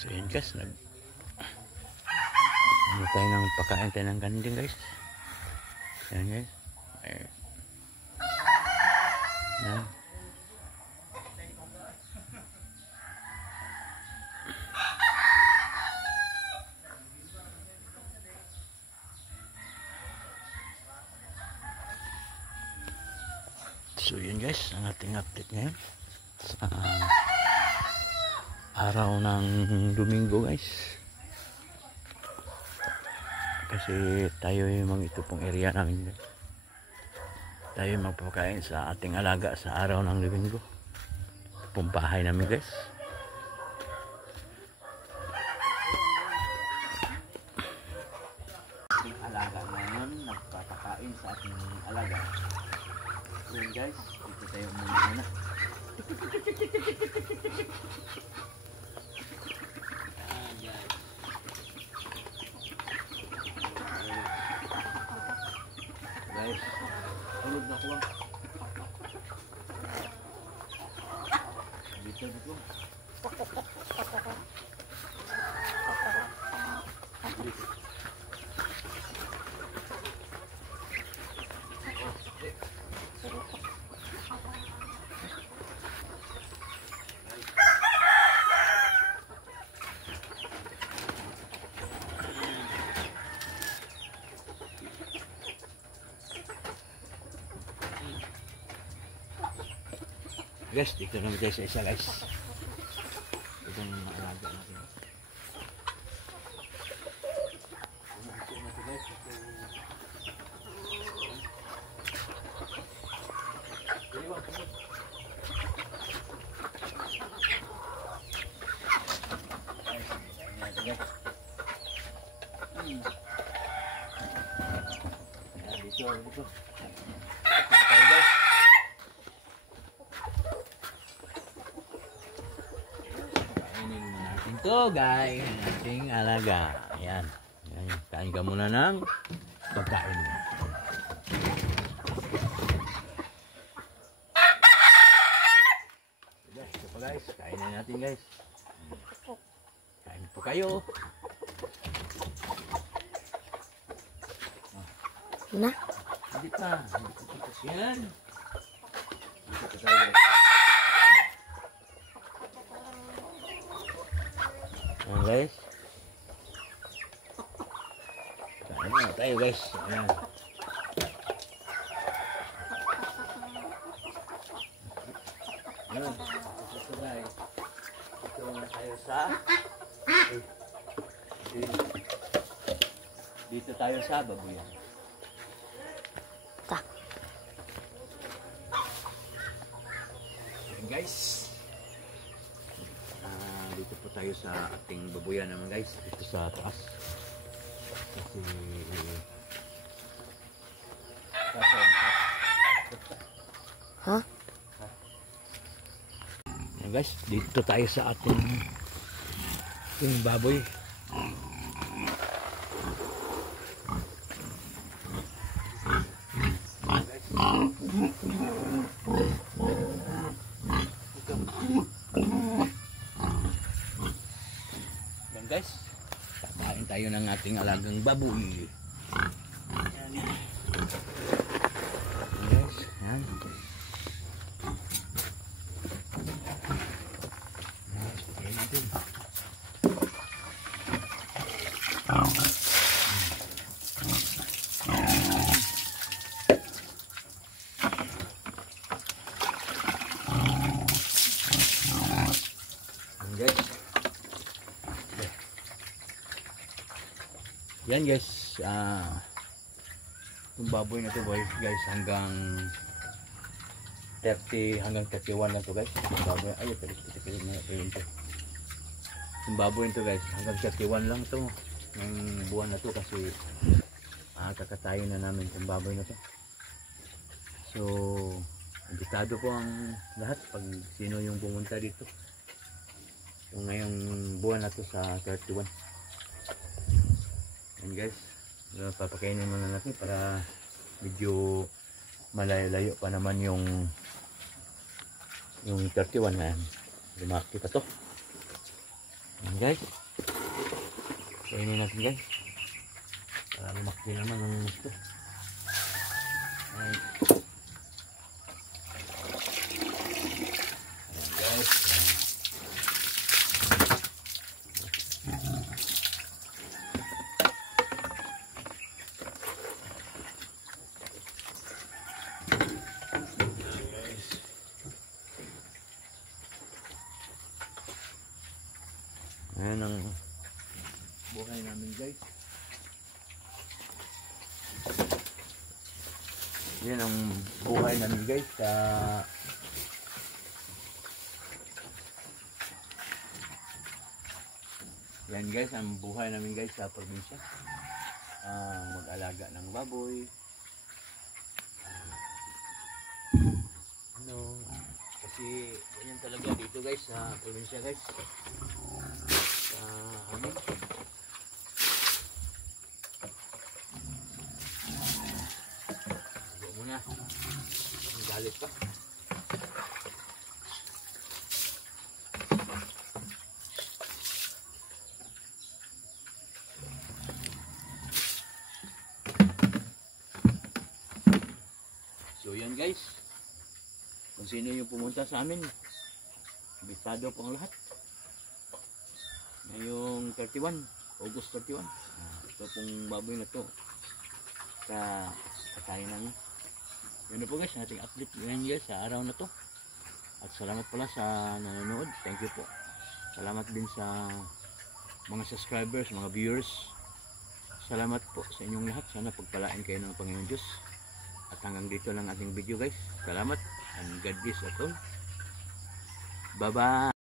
So yun guys, ano tayo ng pakain tayo ng kanding guys. Yan guys. Yan. So yun guys, ang ating update ngayon sa araw ng Domingo guys. Kasi tayo yung ito pong area namin guys. Tayo magpapakain sa ating alaga sa araw ng Domingo. Ito pong bahay namin guys. Ating alaga ngayon nagpapakain sa ating alaga. Yun guys, dito tayo muna. Guys, tulog na ko. Dito. Guys, dito naman tayo sa isa guys. Ito yung mga alaga natin. Dito. Tayo guys. Ito guys, ating alaga. Ayan. Kain ka muna ng pagkain. Ito pa guys, kain na natin guys. Kain po kayo. Na? Hindi pa. Yan. Ito tayo guys. Ayan guys. Kain na tayo guys. Ayan. Ayan. Ito guys. Ito na tayo sa dito tayo sa babuyan. Ayan guys. Dito po tayo sa ating babuyan naman guys, dito sa taas. Kasi Ayan guys, dito tayo sa ating baboy. Guys, kakain tayo ng ating alagang baboy. Ayan. Guys, ayan. Yan guys, itong baboy na to guys hanggang 31 na to guys. Itong baboy, ay pilit na ito. Itong baboy na to guys, hanggang 31 lang to ng buwan na to kasi kakatayin na namin itong baboy na to. So, invitado po ang lahat pag sino yung pumunta dito. So, ngayong buwan na to sa 31. And guys, papakainin muna natin para medyo malayo-layo pa naman yung 31 na lumaki pa to. Ayan guys. Kainin natin guys. Para lumakti naman ang gusto. Ayan. Ayan guys. Ayan ang buhay namin guys. Yan ang buhay namin guys sa yan guys ang buhay namin guys sa probinsya. Mag-alaga ng baboy. Kasi ganyan talaga dito guys sa probinsya guys. Amin. Huwag muna. Ang galit pa. So yan guys. Kung sino yung pumunta sa amin, bitado po ang lahat. Ngayong 31, August 31. Ito pong baboy na to. Kakain namin. Yun na po guys, ating update ngayon guys sa araw na to. At salamat pala sa nanonood. Thank you po. Salamat din sa mga subscribers, mga viewers. Salamat po sa inyong lahat. Sana pagpalain kayo ng Panginoon Diyos. At hanggang dito lang ating video guys. Salamat and God bless at all. Bye bye.